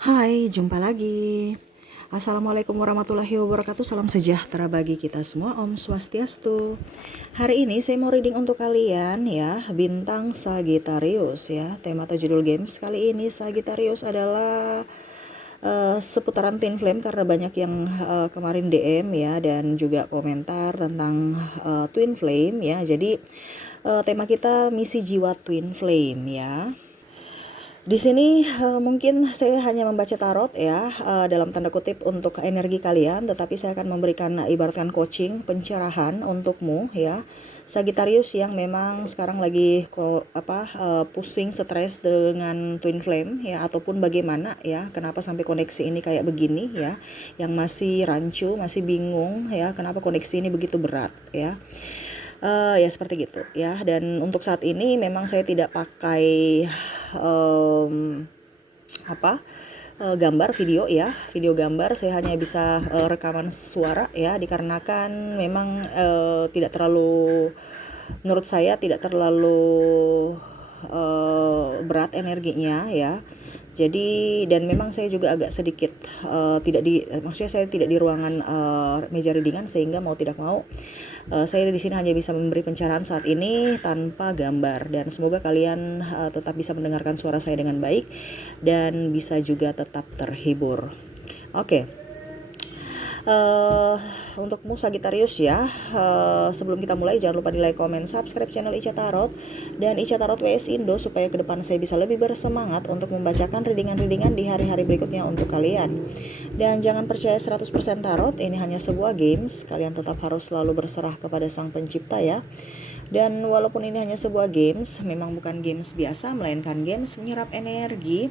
Hai, jumpa lagi. Assalamualaikum warahmatullahi wabarakatuh. Salam sejahtera bagi kita semua. Om Swastiastu. Hari ini saya mau reading untuk kalian ya, bintang Sagittarius ya. Tema atau judul games kali ini Sagittarius adalah seputaran Twin Flame karena banyak yang kemarin DM ya dan juga komentar tentang Twin Flame ya. Jadi tema kita misi jiwa Twin Flame ya. Di sini mungkin saya hanya membaca tarot ya, dalam tanda kutip untuk energi kalian, tetapi saya akan memberikan ibaratkan coaching, pencerahan untukmu ya. Sagittarius yang memang sekarang lagi pusing, stres dengan twin flame ya, ataupun bagaimana ya, kenapa sampai koneksi ini kayak begini ya, yang masih rancu, masih bingung ya, kenapa koneksi ini begitu berat ya. Ya seperti gitu ya. Dan untuk saat ini memang saya tidak pakai gambar video ya, video gambar. Saya hanya bisa rekaman suara ya, dikarenakan memang tidak terlalu, menurut saya tidak terlalu berat energinya ya. Jadi dan memang saya juga agak sedikit maksudnya saya tidak di ruangan meja readingan, sehingga mau tidak mau saya di sini hanya bisa memberi pencerahan saat ini tanpa gambar, dan semoga kalian tetap bisa mendengarkan suara saya dengan baik dan bisa juga tetap terhibur. Oke. Untukmu Sagittarius ya, sebelum kita mulai jangan lupa di like, comment, subscribe channel Ica Tarot dan Ica Tarot WS Indo supaya ke depan saya bisa lebih bersemangat untuk membacakan readingan-readingan di hari-hari berikutnya untuk kalian. Dan jangan percaya 100% tarot, ini hanya sebuah games, kalian tetap harus selalu berserah kepada Sang Pencipta ya. Dan walaupun ini hanya sebuah games, memang bukan games biasa, melainkan games menyerap energi.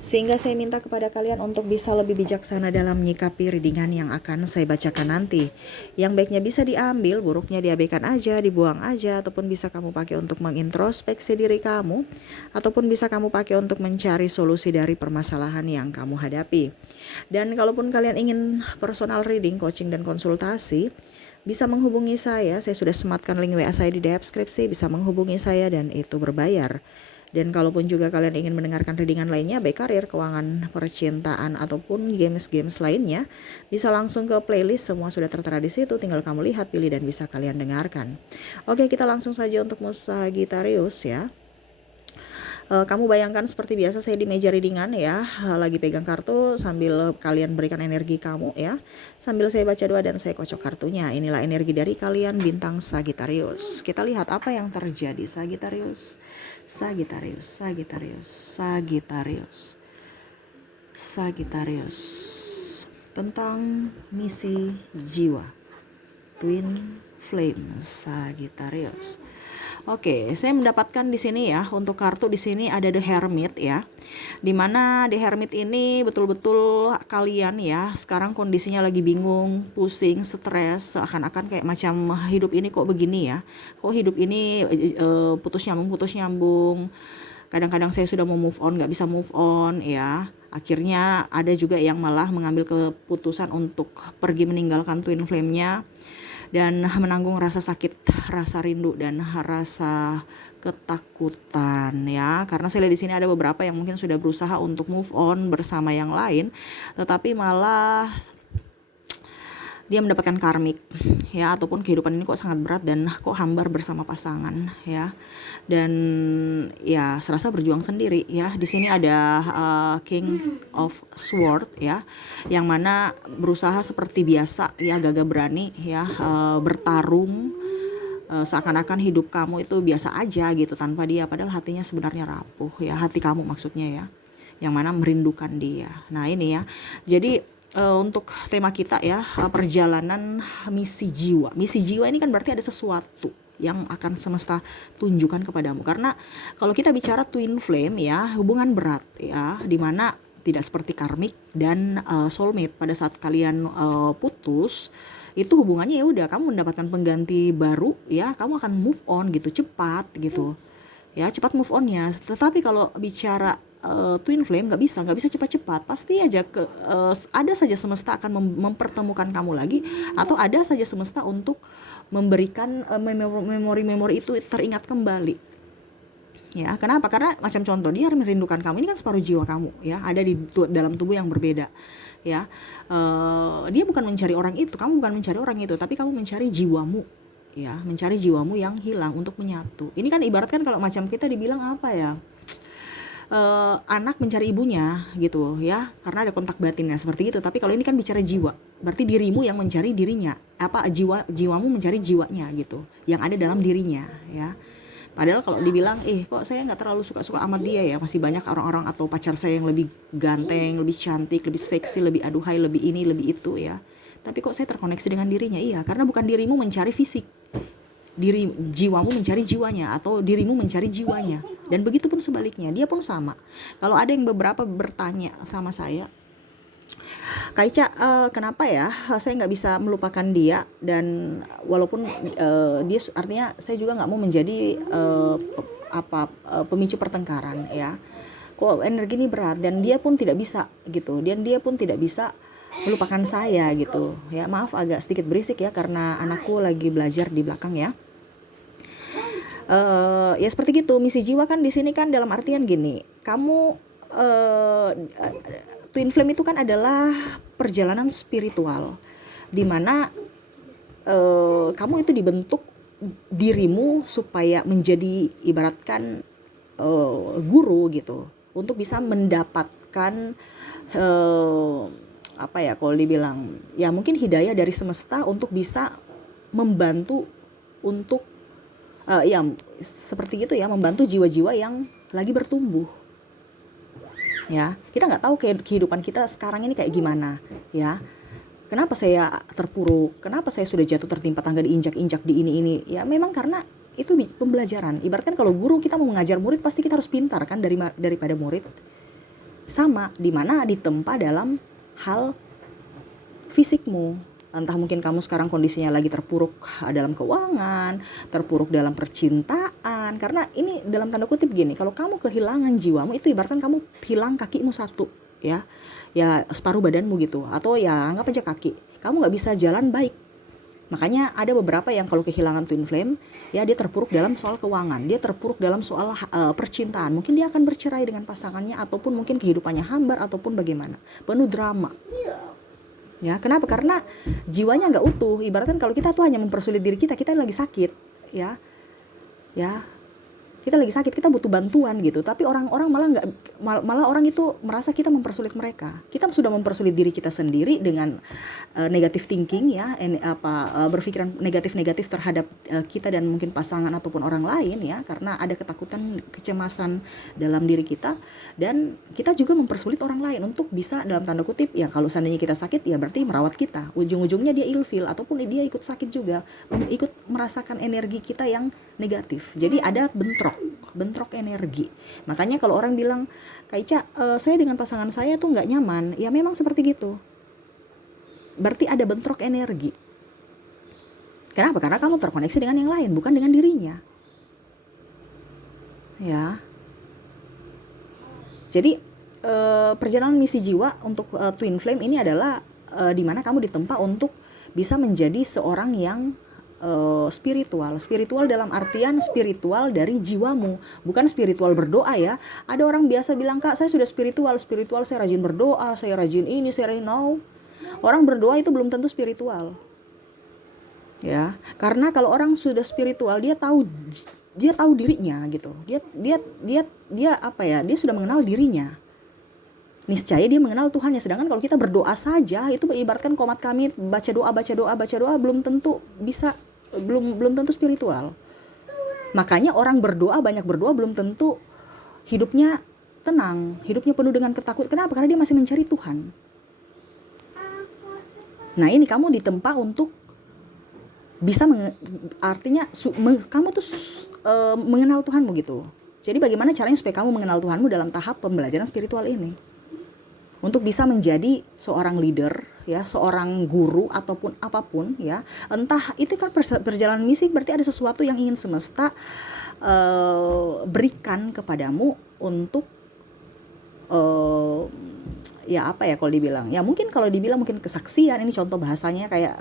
Sehingga saya minta kepada kalian untuk bisa lebih bijaksana dalam menyikapi readingan yang akan saya bacakan nanti. Yang baiknya bisa diambil, buruknya diabaikan aja, dibuang aja, ataupun bisa kamu pakai untuk mengintrospeksi diri kamu, ataupun bisa kamu pakai untuk mencari solusi dari permasalahan yang kamu hadapi. Dan kalaupun kalian ingin personal reading, coaching, dan konsultasi, bisa menghubungi saya sudah sematkan link WA saya di deskripsi, bisa menghubungi saya dan itu berbayar. Dan kalaupun juga kalian ingin mendengarkan readingan lainnya, baik karir, keuangan, percintaan, ataupun games-games lainnya, bisa langsung ke playlist, semua sudah tertera di situ, tinggal kamu lihat, pilih, dan bisa kalian dengarkan. Oke, kita langsung saja untuk Sagittarius ya. Kamu bayangkan seperti biasa saya di meja readingan ya, lagi pegang kartu sambil kalian berikan energi kamu ya, sambil saya baca doa dan saya kocok kartunya. Inilah energi dari kalian bintang Sagittarius. Kita lihat apa yang terjadi Sagittarius. Sagittarius, Sagittarius, Sagittarius, Sagittarius. Tentang misi jiwa Twin Flame Sagittarius. Oke, saya mendapatkan di sini ya, untuk kartu di sini ada The Hermit ya. Dimana The Hermit ini betul-betul kalian ya, sekarang kondisinya lagi bingung, pusing, stres, seakan-akan kayak macam hidup ini kok begini ya. Kok hidup ini putus nyambung. Kadang-kadang saya sudah mau move on, gak bisa move on ya. Akhirnya ada juga yang malah mengambil keputusan untuk pergi meninggalkan twin flame-nya dan menanggung rasa sakit, rasa rindu, dan rasa ketakutan ya. Karena saya lihat di sini ada beberapa yang mungkin sudah berusaha untuk move on bersama yang lain, tetapi malah dia mendapatkan karmik ya, ataupun kehidupan ini kok sangat berat dan kok hambar bersama pasangan ya. Dan ya serasa berjuang sendiri ya. Di sini ada King of Sword ya, yang mana berusaha seperti biasa ya, gagah berani ya, bertarung, seakan-akan hidup kamu itu biasa aja gitu tanpa dia, padahal hatinya sebenarnya rapuh ya, hati kamu maksudnya ya, yang mana merindukan dia. Nah ini ya, jadi untuk tema kita ya, perjalanan misi jiwa. Misi jiwa ini kan berarti ada sesuatu yang akan semesta tunjukkan kepadamu. Karena kalau kita bicara twin flame ya, hubungan berat ya, dimana tidak seperti karmik dan soulmate. Pada saat kalian putus, itu hubungannya ya udah, kamu mendapatkan pengganti baru ya, kamu akan move on gitu, cepat gitu ya, cepat move onnya. Tetapi kalau bicara twin flame nggak bisa cepat-cepat, pasti aja ada saja semesta akan mempertemukan kamu lagi, atau ada saja semesta untuk memberikan memori-memori itu teringat kembali Ya, kenapa? Karena macam contoh, dia merindukan kamu. Ini kan separuh jiwa kamu, ya, ada di dalam tubuh yang berbeda, ya. Dia bukan mencari orang itu, kamu bukan mencari orang itu, tapi kamu mencari jiwamu, ya, mencari jiwamu yang hilang untuk menyatu. Ini kan ibaratkan kalau macam kita dibilang apa ya? Anak mencari ibunya gitu, ya, karena ada kontak batinnya seperti itu. Tapi kalau ini kan bicara jiwa, berarti dirimu yang mencari dirinya, jiwamu mencari jiwanya gitu, yang ada dalam dirinya, ya. Padahal kalau dibilang, kok saya nggak terlalu suka-suka amat dia ya, masih banyak orang-orang atau pacar saya yang lebih ganteng, lebih cantik, lebih seksi, lebih aduhai, lebih ini, lebih itu, ya. Tapi kok saya terkoneksi dengan dirinya? Iya, karena bukan dirimu mencari fisik, jiwamu mencari jiwanya, atau dirimu mencari jiwanya. Dan begitu pun sebaliknya, dia pun sama. Kalau ada yang beberapa bertanya sama saya, Kak Ica, kenapa ya saya nggak bisa melupakan dia, dan walaupun dia, artinya saya juga nggak mau menjadi pemicu pertengkaran, ya. Kok energi ini berat, dan dia pun tidak bisa gitu, dan dia pun tidak bisa melupakan saya gitu, ya. Maaf agak sedikit berisik ya, karena anakku lagi belajar di belakang, ya. Ya seperti gitu, misi jiwa kan di sini kan dalam artian gini, kamu twin flame itu kan adalah perjalanan spiritual, di mana kamu itu dibentuk dirimu supaya menjadi ibaratkan guru gitu, untuk bisa mendapatkan apa ya, kalau dibilang ya mungkin hidayah dari semesta untuk bisa membantu untuk ya seperti itu ya, membantu jiwa-jiwa yang lagi bertumbuh. Ya, kita nggak tahu kehidupan kita sekarang ini kayak gimana, ya. Kenapa saya terpuruk? Kenapa saya sudah jatuh tertimpa tangga, diinjak-injak di ini? Ya memang karena itu pembelajaran. Ibaratkan kalau guru, kita mau mengajar murid pasti kita harus pintar kan daripada murid. Sama, dimana ditempa dalam hal fisikmu. Entah mungkin kamu sekarang kondisinya lagi terpuruk dalam keuangan, terpuruk dalam percintaan. Karena ini dalam tanda kutip gini, kalau kamu kehilangan jiwamu, itu ibaratkan kamu hilang kakimu satu, ya. Ya separuh badanmu gitu, atau ya anggap aja kaki. Kamu nggak bisa jalan baik. Makanya ada beberapa yang kalau kehilangan twin flame, ya dia terpuruk dalam soal keuangan, dia terpuruk dalam soal percintaan. Mungkin dia akan bercerai dengan pasangannya, ataupun mungkin kehidupannya hambar, ataupun bagaimana, penuh drama. Ya, kenapa? Karena jiwanya nggak utuh. Ibaratkan kalau kita tuh hanya mempersulit diri kita lagi sakit, ya, kita lagi sakit, kita butuh bantuan gitu. Tapi orang-orang malah orang itu merasa kita mempersulit mereka. Kita sudah mempersulit diri kita sendiri dengan negative thinking, ya, berpikiran negatif terhadap kita dan mungkin pasangan ataupun orang lain, ya, karena ada ketakutan, kecemasan dalam diri kita, dan kita juga mempersulit orang lain untuk bisa dalam tanda kutip, ya, kalau seandainya kita sakit, ya berarti merawat kita. Ujung-ujungnya dia ilfil, ataupun dia ikut sakit juga, ikut merasakan energi kita yang negatif. Jadi ada bentrok energi. Makanya kalau orang bilang, Kak Ica, saya dengan pasangan saya tuh nggak nyaman, ya memang seperti gitu. Berarti ada bentrok energi. Kenapa? Karena kamu terkoneksi dengan yang lain, bukan dengan dirinya. Ya. Jadi perjalanan misi jiwa untuk twin flame ini adalah di mana kamu ditempa untuk bisa menjadi seorang yang spiritual dalam artian spiritual dari jiwamu, bukan spiritual berdoa, ya. Ada orang biasa bilang, Kak, saya sudah spiritual, saya rajin berdoa, saya rajin ini, saya rajin no. Orang berdoa itu belum tentu spiritual, ya. Karena kalau orang sudah spiritual, dia tahu dirinya gitu. Dia apa ya? Dia sudah mengenal dirinya. Niscaya dia mengenal Tuhannya. Sedangkan kalau kita berdoa saja, itu ibaratkan komat kami baca doa belum tentu bisa, belum tentu spiritual. Makanya orang banyak berdoa belum tentu hidupnya tenang, hidupnya penuh dengan ketakutan. Kenapa? Karena dia masih mencari Tuhan. Nah, ini kamu ditempa untuk bisa artinya kamu tuh mengenal Tuhanmu gitu. Jadi bagaimana caranya supaya kamu mengenal Tuhanmu dalam tahap pembelajaran spiritual ini? Untuk bisa menjadi seorang leader, ya, seorang guru ataupun apapun, ya. Entah itu kan perjalanan misi, berarti ada sesuatu yang ingin semesta berikan kepadamu untuk ya apa ya kalau dibilang, ya mungkin kalau dibilang mungkin kesaksian, ini contoh bahasanya kayak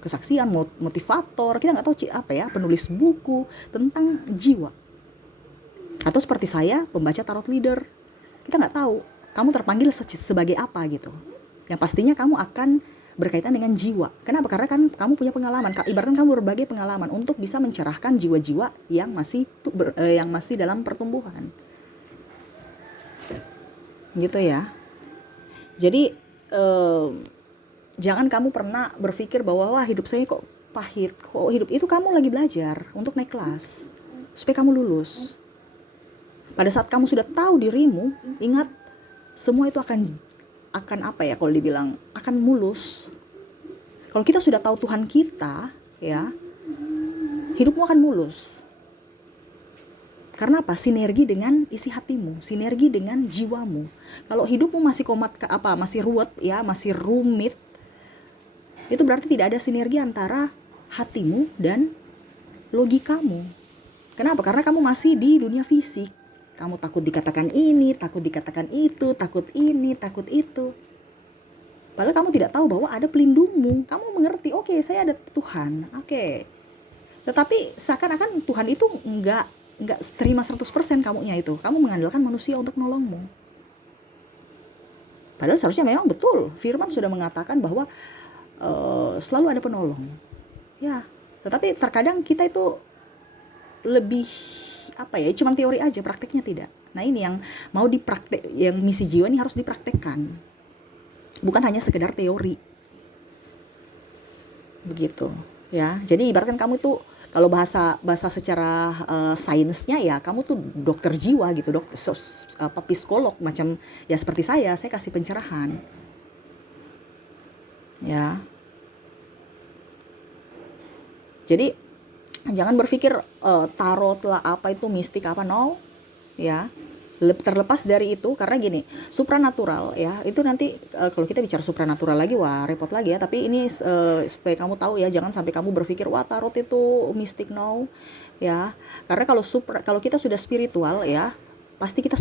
kesaksian, motivator, kita nggak tahu apa ya, penulis buku tentang jiwa. Atau seperti saya, pembaca tarot leader. Kita nggak tahu kamu terpanggil sebagai apa gitu. Yang pastinya kamu akan berkaitan dengan jiwa. Kenapa? Karena kan kamu punya pengalaman. Ibaratnya kamu berbagai pengalaman untuk bisa mencerahkan jiwa-jiwa yang masih dalam pertumbuhan. Gitu ya. Jadi jangan kamu pernah berpikir bahwa wah hidup saya kok pahit, kok hidup itu. Kamu lagi belajar untuk naik kelas supaya kamu lulus. Pada saat kamu sudah tahu dirimu, ingat semua itu akan apa ya, kalau dibilang akan mulus. Kalau kita sudah tahu Tuhan kita, ya, hidupmu akan mulus. Karena apa? Sinergi dengan isi hatimu, sinergi dengan jiwamu. Kalau hidupmu masih masih ruwet ya, masih rumit, itu berarti tidak ada sinergi antara hatimu dan logikamu. Kenapa? Karena kamu masih di dunia fisik. Kamu takut dikatakan ini, takut dikatakan itu, takut ini, takut itu. Padahal kamu tidak tahu bahwa ada pelindungmu. Kamu mengerti, oke, saya ada Tuhan, oke. Tetapi seakan-akan Tuhan itu enggak terima 100% kamunya itu. Kamu mengandalkan manusia untuk nolongmu. Padahal seharusnya memang betul. Firman sudah mengatakan bahwa selalu ada penolong. Ya, tetapi terkadang kita itu lebih cuma teori aja, prakteknya tidak. Nah ini yang mau dipraktek, yang misi jiwa ini harus dipraktekkan, bukan hanya sekedar teori, begitu ya. Jadi ibaratkan kamu itu, kalau bahasa secara sainsnya ya, kamu tuh dokter jiwa gitu, psikolog macam ya, seperti saya kasih pencerahan ya. Jadi jangan berpikir tarot lah apa itu mistik apa, no ya. Terlepas dari itu, karena gini, supranatural ya, itu nanti kalau kita bicara supranatural lagi, wah repot lagi ya. Tapi ini supaya kamu tahu ya, jangan sampai kamu berpikir wah tarot itu mistik, no ya. Karena kalau kita sudah spiritual ya, pasti kita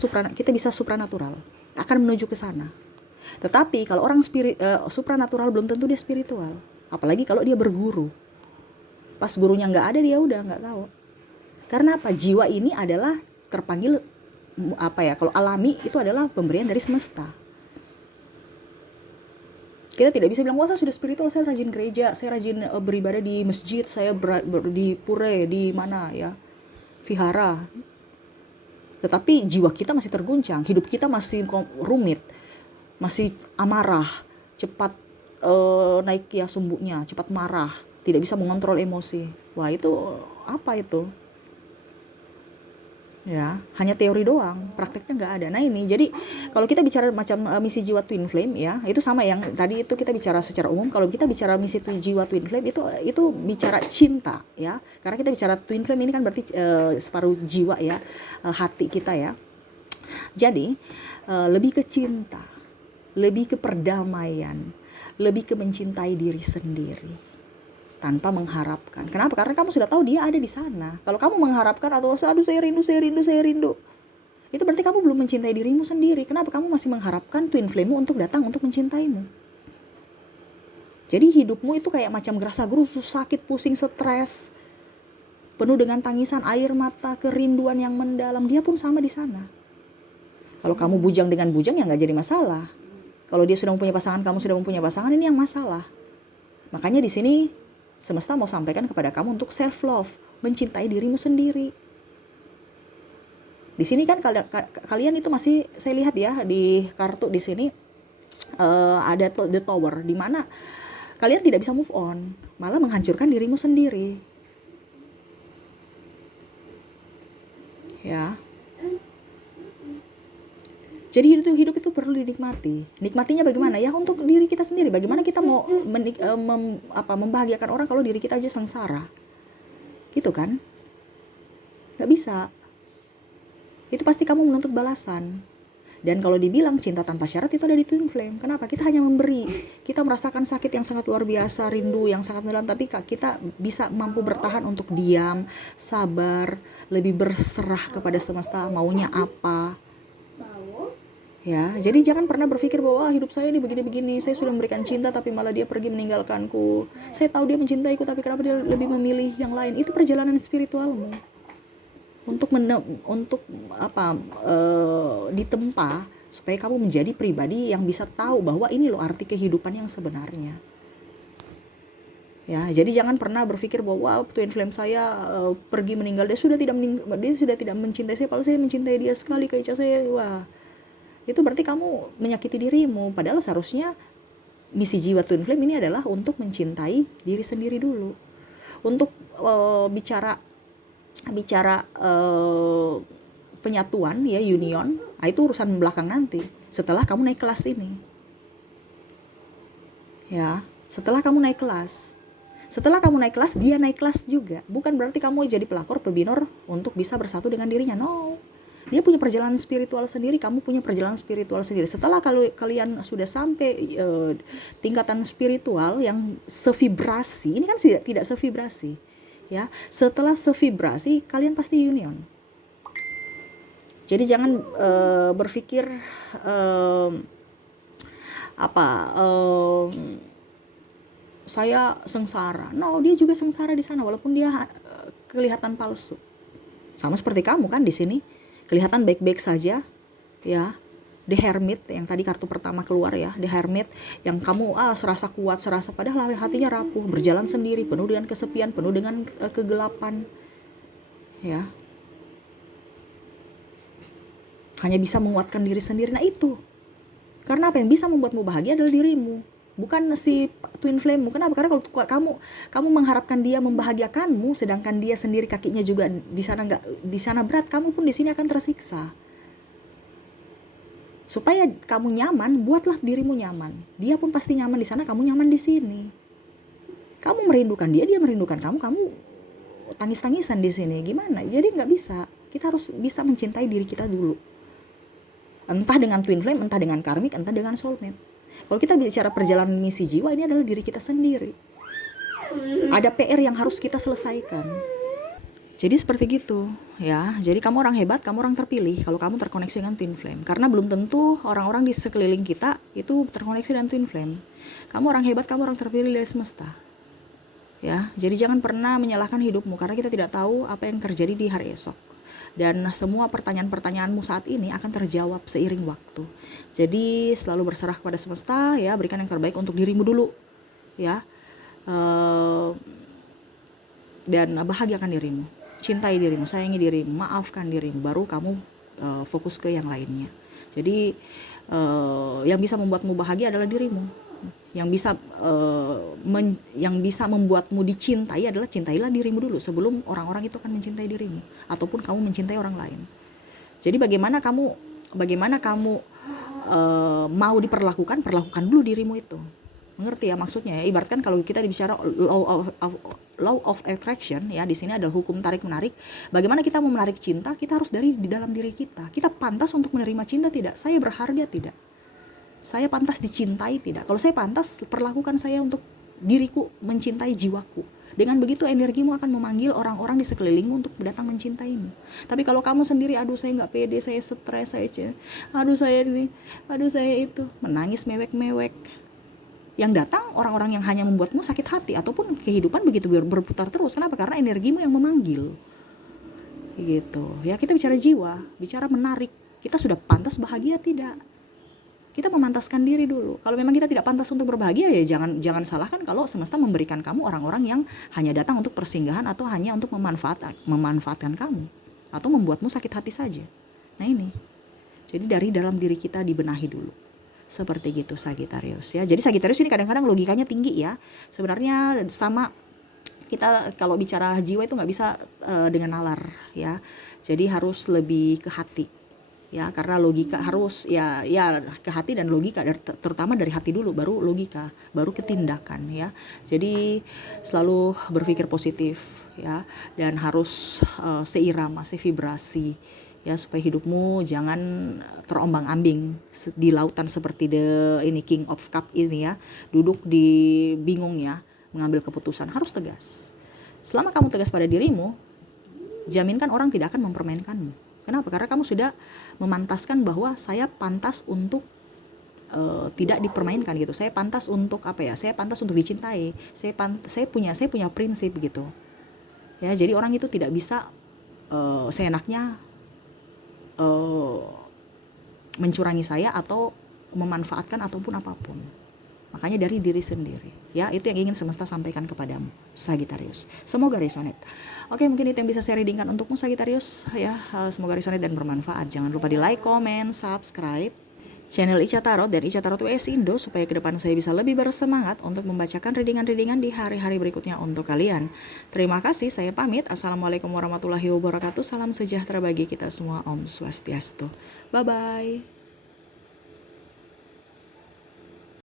bisa supranatural, akan menuju ke sana. Tetapi kalau orang supranatural belum tentu dia spiritual, apalagi kalau dia berguru. Pas gurunya nggak ada, dia udah nggak tahu. Karena apa? Jiwa ini adalah terpanggil kalau alami itu adalah pemberian dari semesta. Kita tidak bisa bilang wah saya sudah spiritual, saya rajin gereja, saya rajin beribadah di masjid, saya di pure, di mana ya, vihara. Tetapi jiwa kita masih terguncang, hidup kita masih rumit, masih amarah, cepat naik ya sumbunya, cepat marah, tidak bisa mengontrol emosi. Wah itu apa itu? Ya, hanya teori doang, prakteknya nggak ada. Nah ini, jadi kalau kita bicara macam misi jiwa twin flame ya, itu sama yang tadi itu kita bicara secara umum. Kalau kita bicara misi jiwa twin flame itu bicara cinta ya, karena kita bicara twin flame ini kan berarti separuh jiwa ya, hati kita ya. Jadi lebih ke cinta, lebih ke perdamaian, lebih ke mencintai diri sendiri tanpa mengharapkan. Kenapa? Karena kamu sudah tahu dia ada di sana. Kalau kamu mengharapkan atau aduh saya rindu, itu berarti kamu belum mencintai dirimu sendiri. Kenapa? Kamu masih mengharapkan twin flame-mu untuk datang untuk mencintaimu. Jadi hidupmu itu kayak macam gerasa-gerusu, sakit, pusing, stres, penuh dengan tangisan, air mata, kerinduan yang mendalam. Dia pun sama di sana. Kalau kamu bujang dengan bujang ya nggak jadi masalah. Kalau dia sudah mempunyai pasangan, kamu sudah mempunyai pasangan, ini yang masalah. Makanya di sini semesta mau sampaikan kepada kamu untuk self love, mencintai dirimu sendiri. Di sini kan kalian itu masih, saya lihat ya di kartu di sini ada the tower, di mana kalian tidak bisa move on, malah menghancurkan dirimu sendiri. Ya. Jadi hidup itu perlu dinikmati. Nikmatinya bagaimana? Ya untuk diri kita sendiri. Bagaimana kita mau membahagiakan orang kalau diri kita aja sengsara? Gitu kan? Gak bisa. Itu pasti kamu menuntut balasan. Dan kalau dibilang cinta tanpa syarat itu ada di twin flame. Kenapa? Kita hanya memberi. Kita merasakan sakit yang sangat luar biasa, rindu yang sangat mendalam, tapi kita bisa mampu bertahan untuk diam, sabar, lebih berserah kepada semesta maunya apa. Ya, jadi jangan pernah berpikir bahwa hidup saya ini begini-begini, saya sudah memberikan cinta tapi malah dia pergi meninggalkanku. Saya tahu dia mencintaiku tapi kenapa dia lebih memilih yang lain? Itu perjalanan spiritualmu. untuk apa, ditempa supaya kamu menjadi pribadi yang bisa tahu bahwa ini loh arti kehidupan yang sebenarnya. Ya, jadi jangan pernah berpikir bahwa twin flame saya pergi meninggal, dia sudah tidak mencintai saya, padahal saya mencintai dia sekali, kayak saya. Wah, itu berarti kamu menyakiti dirimu. Padahal seharusnya misi jiwa twin flame ini adalah untuk mencintai diri sendiri dulu. Untuk bicara penyatuan ya, union, itu urusan belakang nanti. Setelah kamu naik kelas ini. Ya, setelah kamu naik kelas. Setelah kamu naik kelas, dia naik kelas juga. Bukan berarti kamu jadi pelakor, pebinor untuk bisa bersatu dengan dirinya. No. Dia punya perjalanan spiritual sendiri, kamu punya perjalanan spiritual sendiri. Setelah kalian sudah sampai tingkatan spiritual yang sevibrasi, ini kan tidak sevibrasi. Ya, setelah sevibrasi, kalian pasti union. Jadi jangan berpikir saya sengsara. No, dia juga sengsara di sana walaupun dia kelihatan palsu. Sama seperti kamu kan di sini, kelihatan baik-baik saja, ya. The Hermit yang tadi kartu pertama keluar ya, The Hermit yang kamu serasa kuat, serasa padahal hatinya rapuh, berjalan sendiri, penuh dengan kesepian, penuh dengan kegelapan. Ya. Hanya bisa menguatkan diri sendiri. Nah, itu. Karena apa yang bisa membuatmu bahagia adalah dirimu, bukan si twin flame. Kenapa? Karena kalau kamu mengharapkan dia membahagiakanmu, sedangkan dia sendiri kakinya juga di sana berat, kamu pun di sini akan tersiksa. Supaya kamu nyaman, buatlah dirimu nyaman. Dia pun pasti nyaman di sana, kamu nyaman di sini. Kamu merindukan dia, dia merindukan kamu tangis-tangisan di sini. Gimana? Jadi nggak bisa. Kita harus bisa mencintai diri kita dulu. Entah dengan twin flame, entah dengan karmik, entah dengan soulmate. Kalau kita bicara perjalanan misi jiwa, ini adalah diri kita sendiri. Ada PR yang harus kita selesaikan. Jadi seperti gitu ya. Jadi kamu orang hebat, kamu orang terpilih kalau kamu terkoneksi dengan twin flame. Karena belum tentu orang-orang di sekeliling kita itu terkoneksi dengan twin flame. Kamu orang hebat, kamu orang terpilih dari semesta. Ya, jadi jangan pernah menyalahkan hidupmu karena kita tidak tahu apa yang terjadi di hari esok. Dan semua pertanyaan-pertanyaanmu saat ini akan terjawab seiring waktu. Jadi selalu berserah kepada semesta ya, berikan yang terbaik untuk dirimu dulu ya. Dan bahagiakan dirimu, cintai dirimu, sayangi dirimu, maafkan dirimu, baru kamu fokus ke yang lainnya. Jadi yang bisa membuatmu bahagia adalah dirimu. Yang bisa membuatmu dicintai adalah cintailah dirimu dulu sebelum orang-orang itu akan mencintai dirimu ataupun kamu mencintai orang lain. Jadi bagaimana kamu mau diperlakukan, perlakukan dulu dirimu itu. Mengerti ya maksudnya ya? Ibaratkan kalau kita bicara law of attraction ya, di sini adalah hukum tarik menarik. Bagaimana kita mau menarik cinta? Kita harus dari di dalam diri kita. Kita pantas untuk menerima cinta tidak? Saya berharga tidak? Saya pantas dicintai tidak? Kalau saya pantas, perlakukan saya untuk diriku mencintai jiwaku. Dengan begitu energimu akan memanggil orang-orang di sekelilingmu untuk datang mencintaimu. Tapi kalau kamu sendiri, aduh saya nggak pede, saya stres, aduh saya ini, aduh saya itu, menangis mewek-mewek. Yang datang orang-orang yang hanya membuatmu sakit hati ataupun kehidupan begitu berputar terus. Kenapa? Karena energimu yang memanggil. Gitu. Ya, kita bicara jiwa, bicara menarik. Kita sudah pantas bahagia tidak? Kita memantaskan diri dulu. Kalau memang kita tidak pantas untuk berbahagia, ya jangan salahkan kalau semesta memberikan kamu orang-orang yang hanya datang untuk persinggahan atau hanya untuk memanfaatkan kamu atau membuatmu sakit hati saja. Nah ini. Jadi dari dalam diri kita dibenahi dulu. Seperti gitu Sagittarius ya. Jadi Sagittarius ini kadang-kadang logikanya tinggi ya. Sebenarnya sama kita kalau bicara jiwa itu nggak bisa dengan nalar ya. Jadi harus lebih ke hati. Ya, karena logika harus ya ke hati dan logika, terutama dari hati dulu baru logika, baru ke tindakan ya. Jadi selalu berpikir positif ya, dan harus seirama, sevibrasi ya, supaya hidupmu jangan terombang-ambing di lautan seperti King of Cup ini ya. Duduk di bingung ya, mengambil keputusan, harus tegas. Selama kamu tegas pada dirimu, jaminkan orang tidak akan mempermainkanmu. Kenapa? Karena kamu sudah memantaskan bahwa saya pantas untuk tidak dipermainkan gitu. Saya pantas untuk Saya pantas untuk dicintai. Saya punya prinsip gitu. Ya, jadi orang itu tidak bisa seenaknya mencurangi saya atau memanfaatkan ataupun apapun. Makanya dari diri sendiri, ya, itu yang ingin semesta sampaikan kepadamu, Sagittarius. Semoga resonate. Oke, mungkin itu yang bisa saya readingkan untukmu, Sagittarius, ya. Semoga resonate dan bermanfaat. Jangan lupa di like, comment, subscribe channel Ica Tarot dan Ica Tarot US Indo supaya ke depan saya bisa lebih bersemangat untuk membacakan readingan-readingan di hari-hari berikutnya untuk kalian. Terima kasih, saya pamit. Assalamualaikum warahmatullahi wabarakatuh. Salam sejahtera bagi kita semua. Om Swastiastu. Bye-bye.